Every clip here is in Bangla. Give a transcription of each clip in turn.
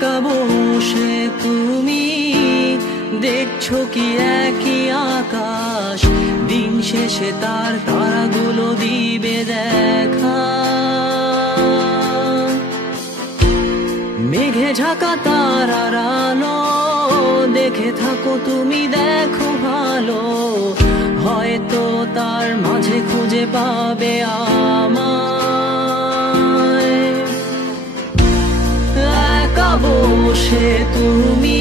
একা বসে তুমি দেখছো কি একই আকাশ, দিন শেষে তার তারাগুলো দিবে দেখা। মেঘে ঢাকা তারার আলো দেখে থাকো তুমি, দেখো ভালো, হয়তো তার মাঝে খুঁজে পাবে আমায়। একা বসে তুমি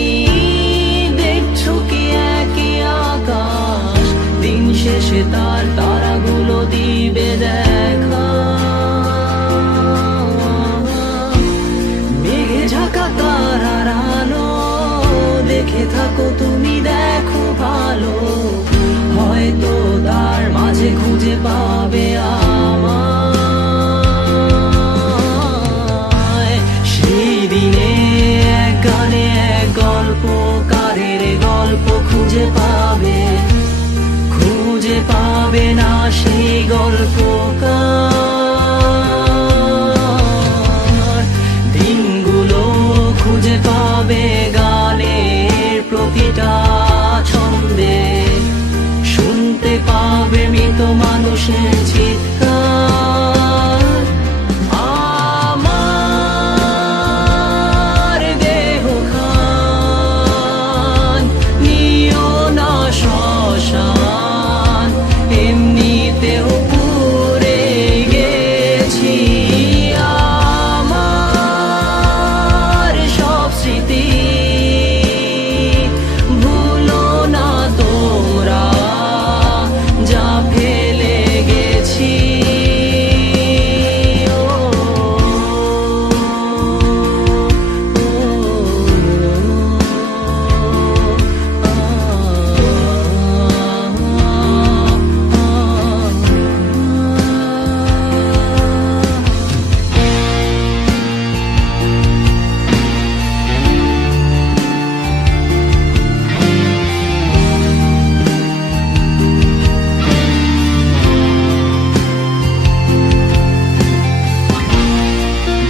দেখছো কি একই আকাশ, দিন শেষে তার তারাগুলো দিবে দেখা। মেঘে ঢাকা তারার আলো দেখে থাকো তুমি, দেখো ভালো, হয়তো তার মাঝে খুঁজে পাবে আমায়। সেই দিনে এক গানে এক গল্পকারের গল্প খুঁজে পাবে, খুঁজে পাবে না সেই গল্পকার। দিনগুলো খুঁজে পাবে গানের প্রতিটা ছন্দে, শুনতে পাবে মৃত মানুষের চিৎকার। আমার দেহ খান নিও না শ্মশান, এমনিতেও পুড়ে গেছি। আমার সব স্মৃতি ভুলো না তোমরা, যা ফেলে গেছি।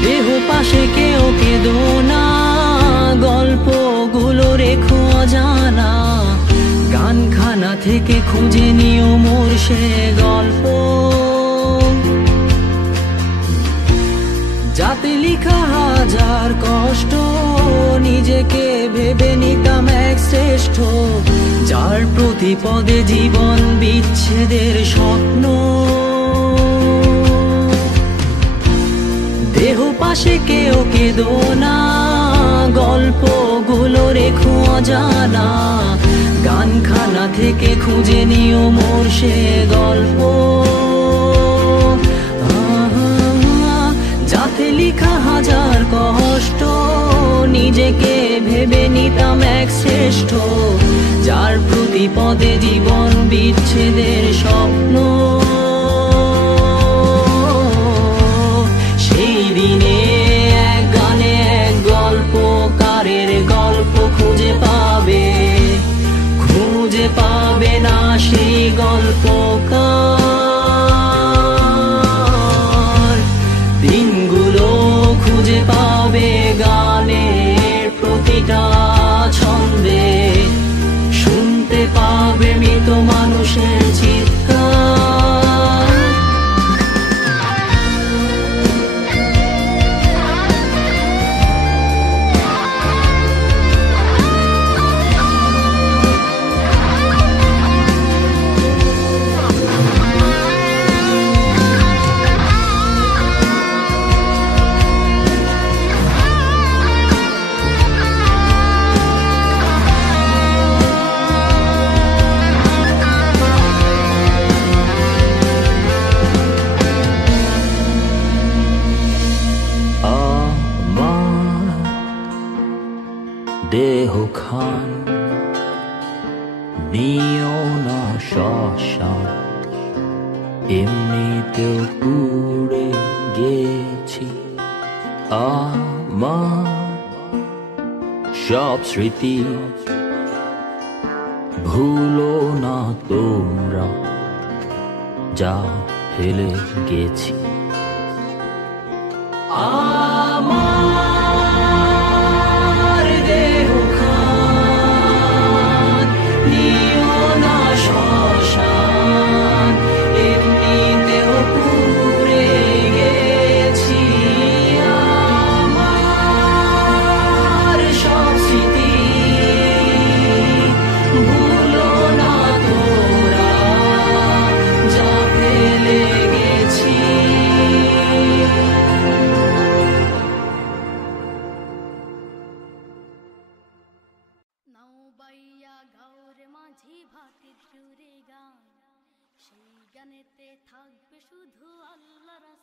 দেহ পাশে কেউ কেঁদো না, গল্পগুলো রেখো অজানা, গানখানা থেকে খুঁজে নিও মোর সে গল্প, যাতে লিখা হাজার কষ্ট নিজেকে ভেবে নিতাম এক শ্রেষ্ঠ, যার প্রতি পদে জীবন বিচ্ছেদের স্বপ্ন। দেহ পাশে কেউ কেঁদো না, গল্পগুলো রেখো অজানা, গানখানা থেকে খুঁজে নিও মোর সে গল্প, যাতে লিখা হাজার কষ্ট নিজেকে ভেবে নিতাম এক শ্রেষ্ঠ, যার প্রতি পদে জীবন বিচ্ছেদের স্বপ্ন। সেই দিনে এক গানে এক গল্পকারের গল্প খুঁজে পাবে, খুঁজে পাবে না সেই গল্পকার। দিনগুলো খুঁজে পাবে গানের প্রতিটা ছন্দে, শুনতে পাবে মৃত মানুষের চিৎকার। দেহ খান নিও না শ্মশান, এমনিতেও পুড়ে গেছি। আমার সব স্মৃতি ভুলো না তোমরা, যা ফেলে গেছি। আমার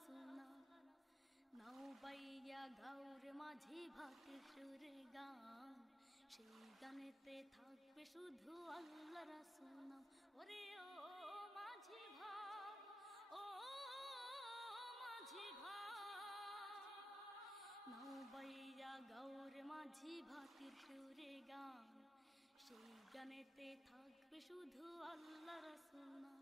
রাসুনা নাও বাইয়া গাউর মাঝি ভাটির সুরে গান সেই গানেতে থাকবে শুধু আল্লাহ রাসুনা ওরে ও মাঝি ভাই ও মাঝি ভাই নাও বাইয়া গাউর মাঝি ভাটির সুরে গান সেই গানেতে থাকবে শুধু আল্লাহ রাসুনা